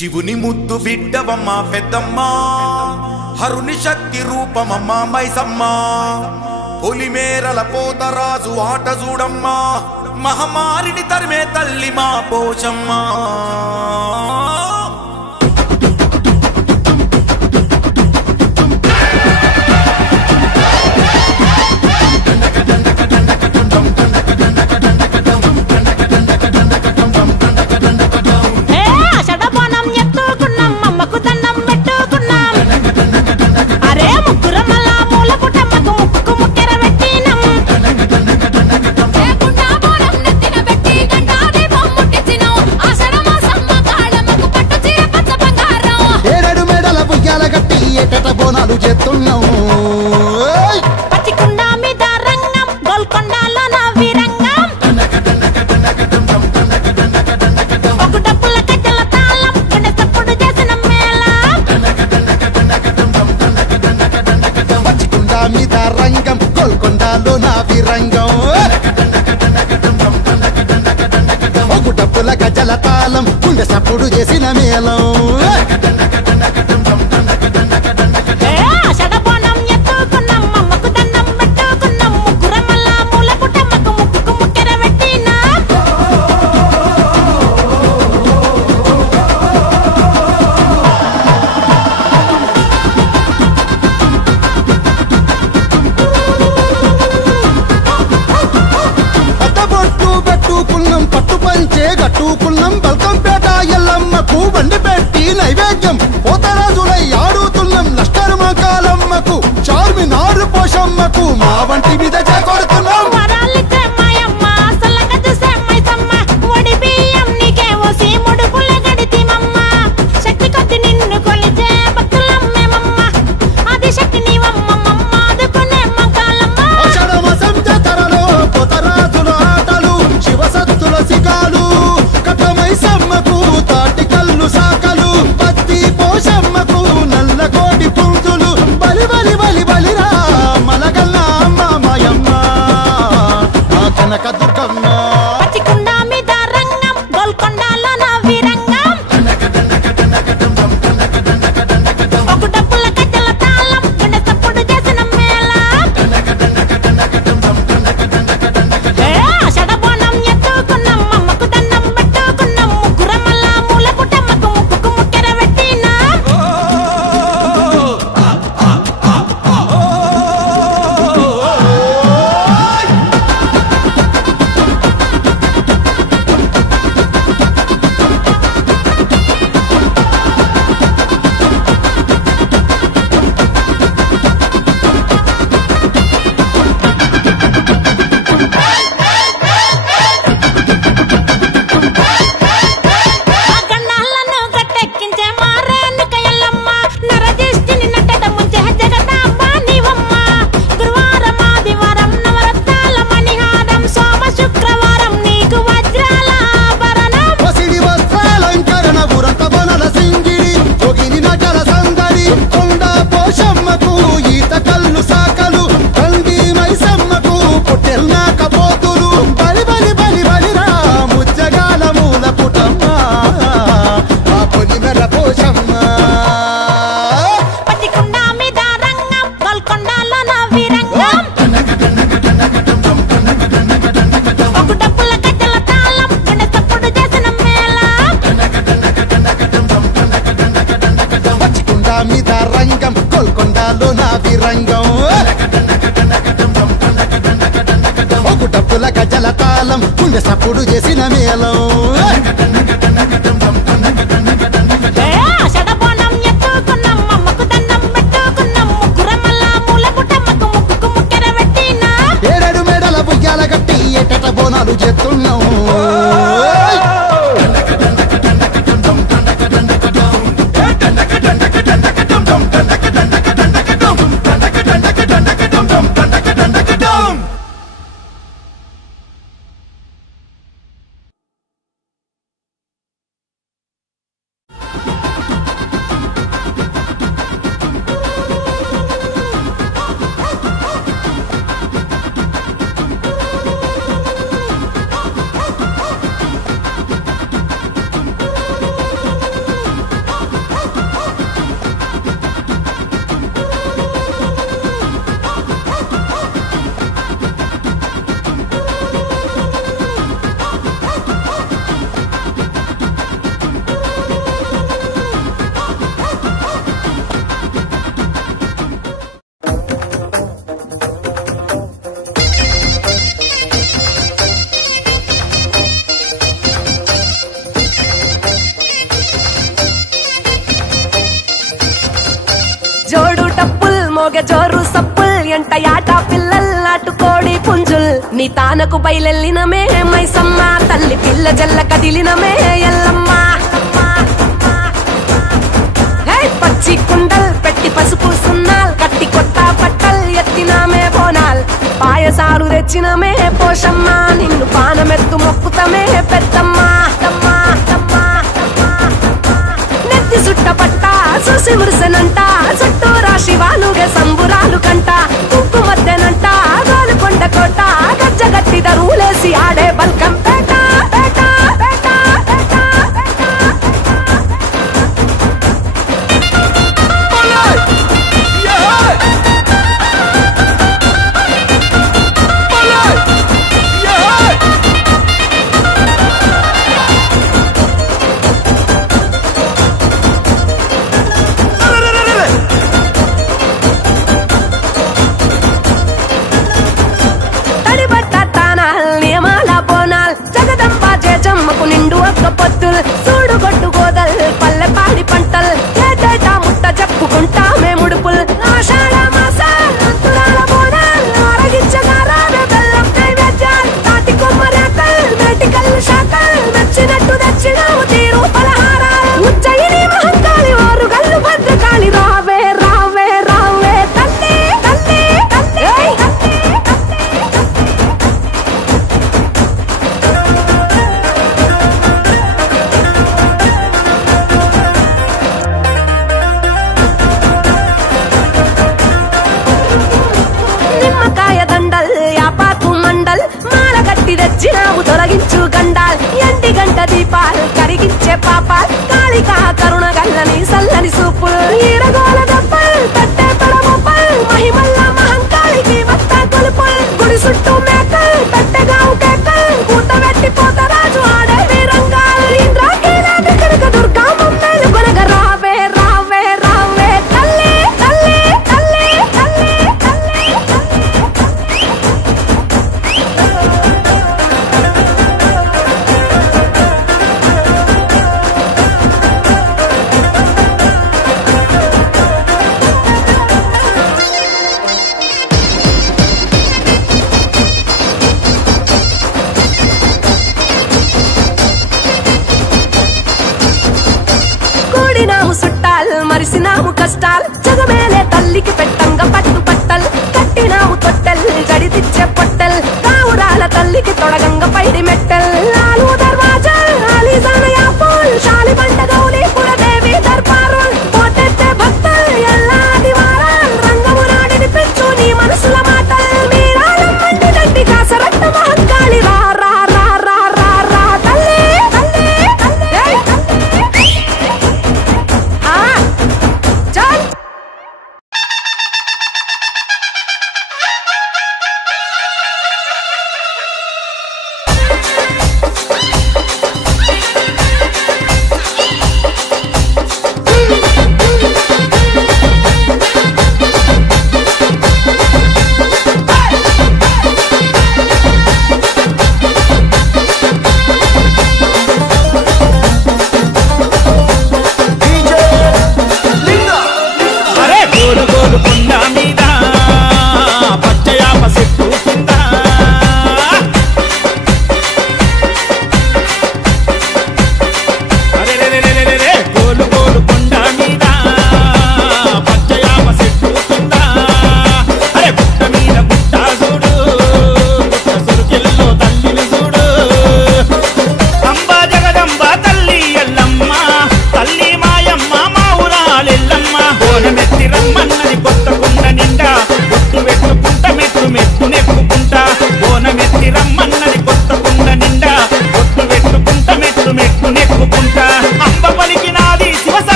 శివుని ముద్దు బిడ్డవమ్మ పెద్దమ్మ, హరుని శక్తి రూపమమ్మ మైసమ్మ, పొలిమేరల పోతరాజు ఆట చూడమ్మ, మహమారిని తరిమే తల్లి మా పోషమ్మ. బోనాలు చేస్తున్నాం పచ్చికుండ మీద రంగం గోల్కొండలో నా వీరంగం ఒక డప్పుల కట్టెల తాళం గుండె తప్పుడు చేసిన మేళ పచ్చికుండ మీద రంగం గోల్కొండలో నా వీరంగం ఒక డప్పుల గజల తాళం గుండె తప్పుడు చేసిన మేళం పట్టు పంచే గట్టుకున్నాం బల్కంపేట ఎల్లమ్మకు బండి పెట్టి నైవేద్యం పోతరాజులై ఆడుతున్నాం లష్కర్ మకాలమ్మకు చార్మినారు పోషమ్మకు మా వంటి మీద చేకొడుతున్నాం. పచ్చికుండ మీద రంగం గోల్కొండలో నా వీరంగం ఒక డప్పుల కట్టెల తాళం గుండె తప్పుడు చేసిన మేళ షడబోనం ఎత్తుకున్నాం అమ్మకు దండం పెట్టుకున్నాం ముగ్గురమల్ల మూల పుట్టమ్మకు ముక్కుకు ముక్కెర పెట్టినా మీద రంగం గోల్కొండలో నా వీరంగం ఒక డప్పుల గజల తాళం గుండె సప్పుడు చేసిన మేళం షడబోనం ఎత్తుకున్నాం అమ్మకు దండం పెట్టుకున్నాం ముగ్గురమల్ల మూల పుట్టమ్మకు ముక్కుకు ముక్కెర పెట్టినా 7 మేడల బుయ్యాల గట్టి ఎటట బోనాలు చేస్తున్నాం జోరు సప్పుల్ ఎంట యాట పిల్లల్ నాటుకోడి పుంజుల్ నీ తానకు బయలెల్లినమే మైసమ్మ తల్లి పిల్ల జల్ల కదిలినమే ఎల్లమ్మ పచ్చి కుండల్ పెట్టి పసుపు సున్నాల్ కట్టి కొత్త పట్టల్ ఎత్తినామే బోనాల్ పాయసాలు తెచ్చినమే పోషమ్మ నిన్ను పానమెత్తు మొక్కుతమే పెద్దమ్మ నెత్తి సుట్ట పట్ట చూసి మురిసెనంట చుట్టూ రాశి వాలుగే సంబురాలు కంట కుంకు మద్దెనంట గోలుకొండ కోట గజ్జగట్టి దరువులేసి ఆడే బల్కం పేట పేట పేట పేట నిండు ఒక్క పొత్తులు చూడు కొట్టు గోదల్ పల్లె పాడి పంటల్ ఏటేటా ముట్ట చెప్పుకుంటా మేముడుపుల్ ఆషాఢ మాసాల బోనాల్ ఆరగించగారామే బెల్లం నైవేద్యాల్ తాటి కొమ్మరేకల్ మేటికల్ శాఖల్ మెచ్చినట్టు తెచ్చినాము తీరు పలహారాలు ఉజ్జయిని మహంకాళి వారు గల్లు భద్రకాళి రావే రావే రావే తల్లి తల్లి తల్లి తెచ్చినావు తొలగించు గండాల్ ఎండి గంట దీపాల్ కరిగించే పాపాల్ కాళికా కరుణ గల్లని సల్లని సూపుల్ ఈరగోల దప్పల్ తట్టే పడమొప్పల్ మహిమల్ల మహంకాళికి వత్త కొలుపుల్ గుడి చుట్టూ మేకల్ తట్టెగావు కేకల్ కూత వెట్టి పోత రాజు ఆడే వీరంగాల్ ఇంద్రాకీలాది కనక దుర్గా మమ్మేలు కొనగ రావే రావే రావే తల్లి తల్లి తల్లి తల్లి తల్లి కూడినాము సుట్టాల్ మరిసినాము కష్టాల్ జగమేలే తల్లికి పెట్టంగా పట్టు పట్టల్ కట్టినాము తొట్టెల్ గడితిచ్చే పొట్టెల్ కావురాల తల్లికి తొడగంగ పైడి మెట్టెల్ లాలు దర్వాజా ఆలీజానయా పూల్ శాలి బండ గౌలి పురదేవి దర్బారుల్ పోటెత్తే భక్తల్ ఎల్లాది వారాల్ రంగము నాడిని పెంచు నీ మనసుల మాటల్ మీరాలం మండి దండి కాసరట్ట మహంకాళి రా రా రా రా రా రా తల్లి తల్లి తల్లి చల్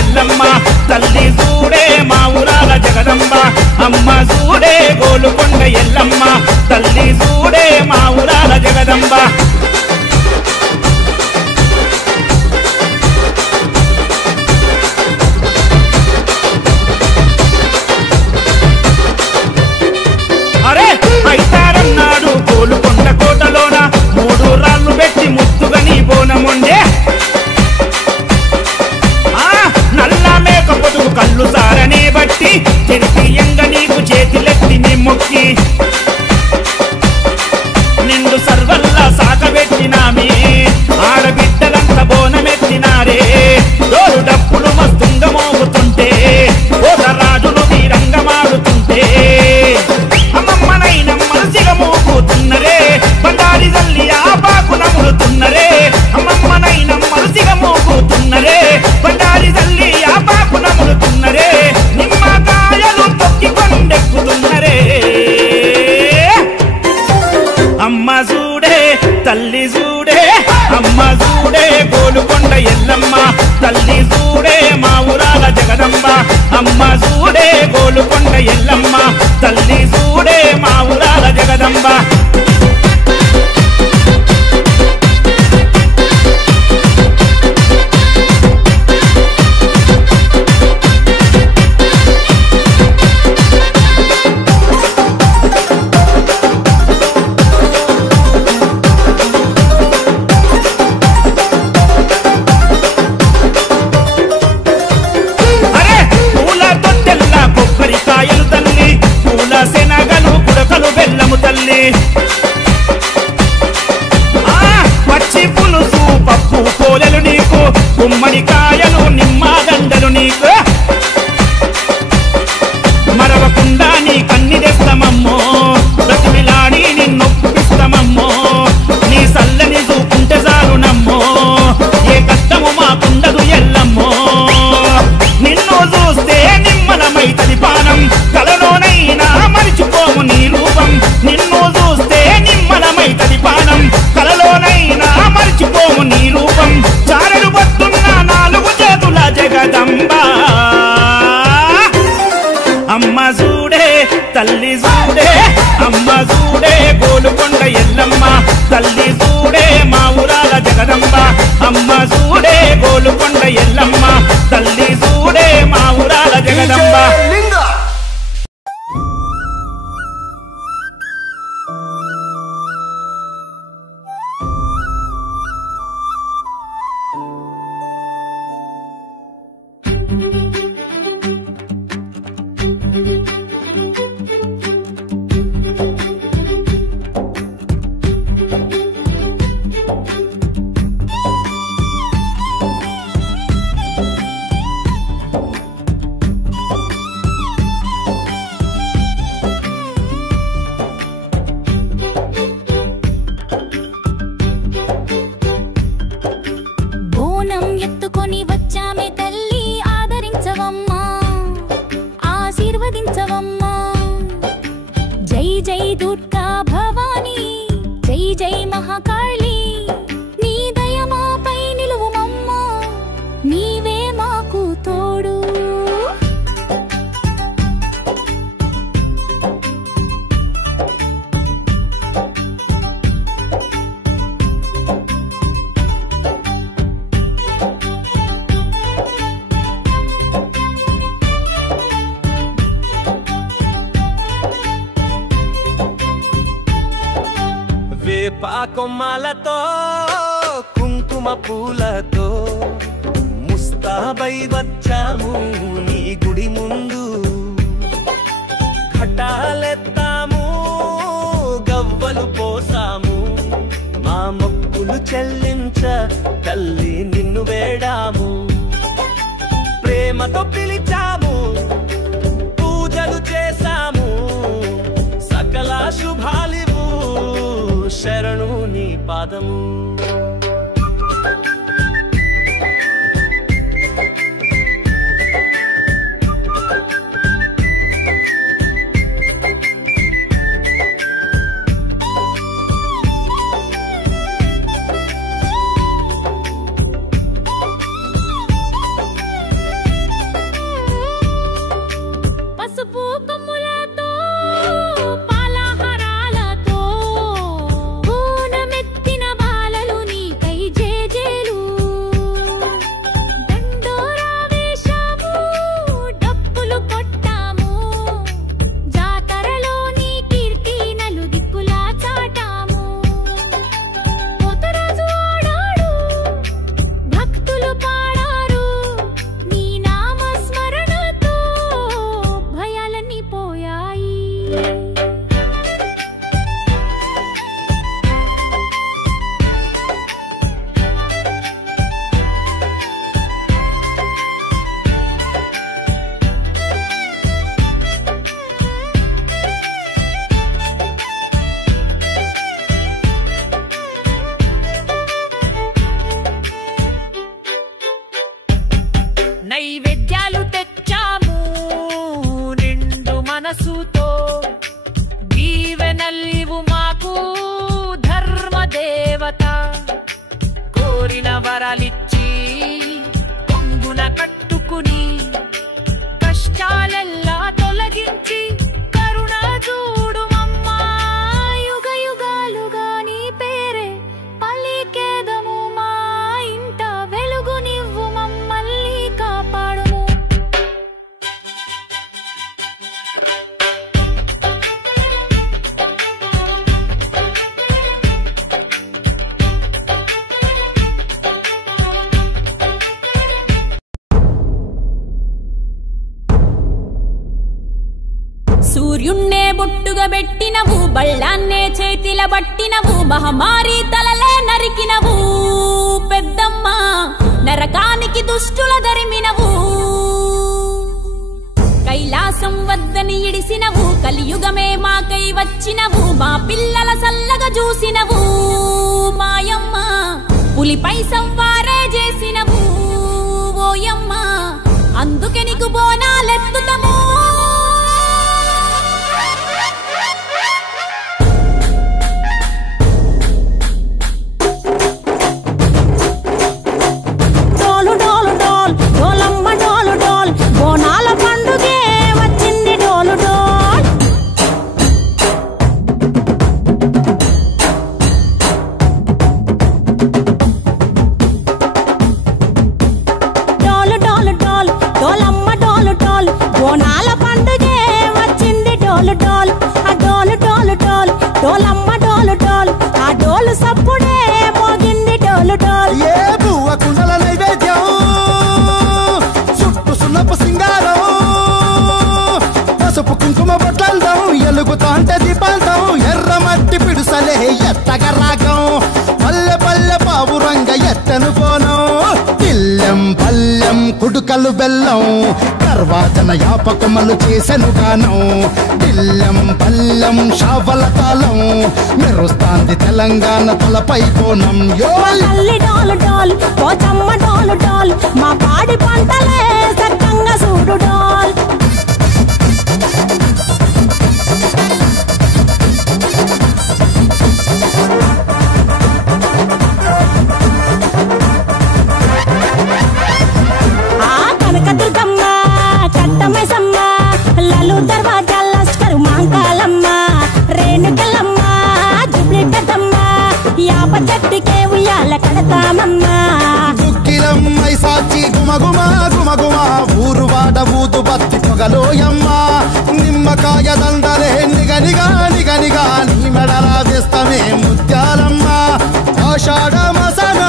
ఎల్లమ్మ తల్లి చూడే మా ఊరాల జగదంబ అమ్మ చూడే గోలుకొండ ఎల్లమ్మ తల్లి చూడే మా ఊరాల జగదంబ అరే అయితారన్నాడు గోలుకొండ కోటలోన 3 రాళ్ళు పెట్టి ముత్తుగా నీ బోనముండే నల్ల మేక పొదుగు కళ్ళు సారనే బట్టి చెరిపియంగా నీకు చేతులెత్తి నీ మొక్కి నిండు సర్వల్లా సాకబెట్టినామే ఆడబిడ్డలంత బోనమెత్తినారే డోరు డప్పులు మస్తుంగ మోగుతుంటే రాజులు వీరంగమాడుతుంటే అమ్మమ్మనైనమ్మలు సిగమోగుతున్నరే బండారి తల్లి ఆ పాకు నములుతున్నరే అమ్మమ్మనైనమ్మలు సిగమోగుతున్నరే బండారి తల్లి ఆ పాకు నములుతున్నరే నిమ్మకాయలు తొక్కి కొండెక్కుతున్నరే అమ్మ చూడే తల్లి చూడే అమ్మ చూడే గోలుకొండ ఎల్లమ్మ తల్లి చూడే మా ఊరాల జగదంబ అమ్మ చూడే గోలుకొండ ఎల్లమ్మ తల్లి చూడే మా ఊరాల జగదంబ శనగలు కుడకలు బెల్లము తల్లి పచ్చి పులుసు పప్పు కోలెలు నీకు గుమ్మడికాయలు నిమ్మగండలు నీకు మరవకుండా నీ కన్ని తెస్తామమ్మో బ్రతిమిలాడి నిన్నొప్పిస్తామమ్మో నీ సల్లని చూపుంటే చాలునమ్మో ఏ కష్టము మాకుండదు ఎల్లమ్మో నిన్ను చూస్తే నిమ్మలమైతది పానం కలలోనైనా మరిచిపోము నీ రూపం నిన్ను చూస్తే నిమ్మలమైతది పానం కలలోనైనా మరిచిపోము నీ రూపం చారడు పట్టున్న 4 చేతుల జగదంబ అమ్మ చూడే తల్లి చూడే అమ్మ చూడే గోలుకొండ ఎల్లమ్మ తల్లి చూడే మా ఊరాల జగదంబ అమ్మ చూడే గోలుకొండ ఎల్లమ్మ తల్లి చూడే మా ఊరాల జగదంబ కొమ్మలతో కుంకుమ పూలతో ముస్తాబై వచ్చాము నీ గుడి ముందు ఘటాలెత్తాము గవ్వలు పోసాము మా మొక్కులు చెల్లించ తల్లి నిన్ను వేడాము ప్రేమతో పిలిచాము పూజలు చేశాము సకల శుభాలివు శరణు నీ పాదము వరాలిచ్చి పొంగున కట్టుకుని కష్టాలెల్లా తొలగించి కరుణ చూడుమమ్మా యుగ యుగాలుగా నీ పేరే పలికేదము మా ఇంట వెలుగు నివ్వు మమ్మల్ని కాపాడుము సూర్యున్నే బొట్టుగా పెట్టినవు బళ్ళాన్నే చేతిల బట్టినవు మహమారి తలలే నరికినవు పెద్దమ్మ నరకానికి దుష్టుల దరిమినవు కైలాసం వద్దని ఇడిసినవు కలియుగమే మాకై వచ్చినవు మా పిల్లల సల్లగా చూసినవు మాయమ్మ పులిపై సంవారే చేసినవు ఓయమ్మ అందుకే నీకు బోనాలెత్తుతము కుడుకలు బెల్లం తర్వాతన యాపకమలు చేసెను గానం బిల్లం పల్లం షావల తాళం మెరుస్తాంది తెలంగాణ తలపై కోణం డాలు డాల్ పోచమ్మ డాలు డాల్ మా పాడి పంటలే సక్కంగా చూడు డాల్ ఊరు వాడ ఊదు బత్తి పొగలోయమ్మ నిమ్మకాయ దండలే నిగనిగా నిగనిగా నీ మెడలా వేస్తమే ముత్యాలమ్మ ఆషాఢ మసన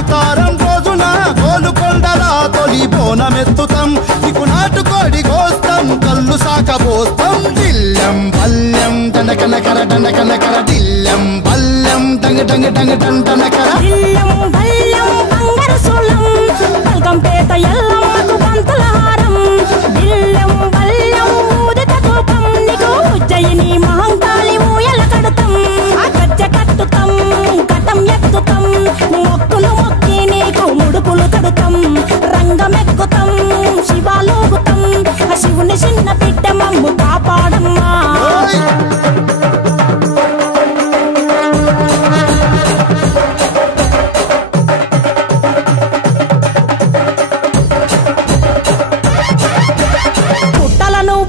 ఇతారం రోజున గోలుకొండలా తొలి బోనమెత్తుతాం నీకు నాటుకోడి కోస్తాం కళ్ళు సాకబోస్తాం దిల్లం పల్లెం దండకనకర దండకనకర దిల్లం పల్లెం డంగ డంగ డంగ డండనకర దిల్లం పల్లెం బంగారు సోలం పల్కంపేట ఎల్లమ్మకు పంతుల హారం దిల్లం పల్లెం ఊదిత ధూపం నీకు ఉజ్జయిని మహంకాళి ఊయల కడుతాం ఆ గజ్జ కట్టుతాం కటం ఎత్తుతాం మొక్కులు మొక్కి నీకు ముడుపులు కడుతాం రంగమెక్కుతాం శివాలోగుతాం ఆ శివుని చిన్న బిడ్డ మమ్ము కాపాడమ్మా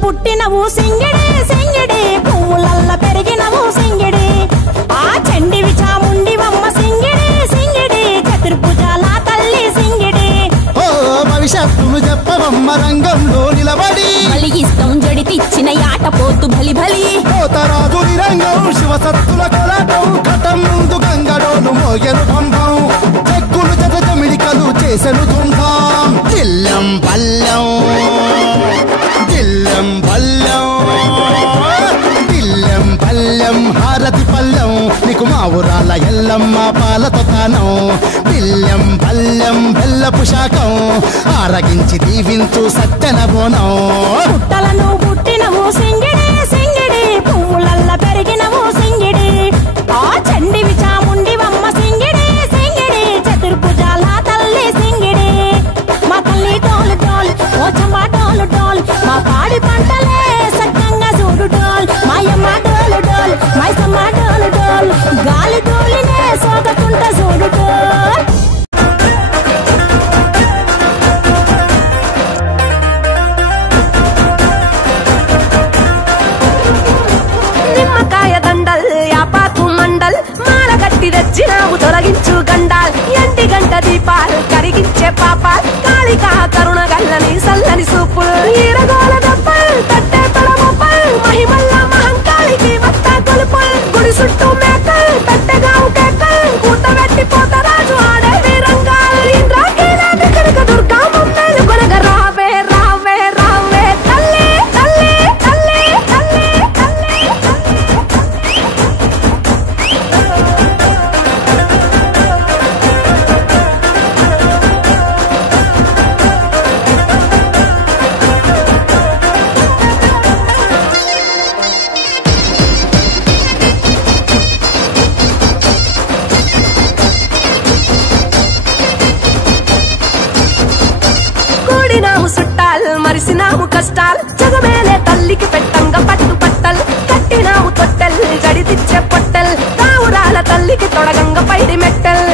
పుట్టినవు సింగిడి సింగిడి పువ్వులల్ల పెరిగినవు సింగిడి ఆ చండివి చాముండివమ్మ సింగిడి సింగిడి చతుర్భుజాల తల్లి సింగిడి ఓ భవిష్యత్తును చెప్పవమ్మ రంగంలో నిలబడి బలిగిస్తాం జడితిచ్చిన యాట పోతు బలి బలి పోతరాజు రంగం శివసత్తుల కొలాటం కటం ముందు గంగడోను మోగెను పంపం చెక్కులు జత జమిడికలు చేసెను తుంటాం దిల్లం పల్లెం దిల్లం పల్లెం దిల్లం పల్లెం హారతి పల్లెం నీకు మా ఊరాల ఎల్లమ్మ పాలతో కానం దిల్లం పల్లెం బెల్లపు శాఖం ఆరగించి దీవించు సత్తెన బోనం పుట్టలను పుట్టినవు సింగిడి సింగిడి పువ్వులల్ల పెరిగినవు సింగిడి ఆ చండివి చాముండివమ్మ సింగిడి సింగిడి చతుర్భుజాల తల్లి సింగిడి మా తల్లి డోలు డోల్ పోచమ్మ డోలు డోల్ మా పాడి పంటలే సక్కంగా చూడు డోల్ మాయమ్మ డోలు డోల్ మైసమ్మ డోలు డోల్ గాలి డోలినే సోకకుంట చూడు డోల్ తొలగించు గండాల్ ఎంటి గంట దీపాలు కరిగించే పాపాల్ కాళికా కరుణ గల్లని సల్లని సూపుల్ ఈరగోల దప్పల్ తట్టే తొడముప్పల్ మహిమల్ల మహంకాళికి మత్త కొలుపుల్ గుడి చుట్టూ మేకల్ తట్టెగావు కేకల్ కూత వెట్టి పోత రాజు ఆడే వీరంగాల్ ఇంద్రాకీలాంటి కనక దుర్గా మమ్మేలు కొనగ రావే రావే రావే తల్లి తల్లి తల్లి తల్లి తల్లి కూడినాము సుట్టాల్ మరిసినాము కష్టాల్ జగమేలే తల్లికి పెట్టంగ పట్టు పట్టల్ కట్టినాము తొట్టెల్ జడితిచ్చే పొట్టెల్ కావురాల తల్లికి తొడగంగ పైడి మెట్టెల్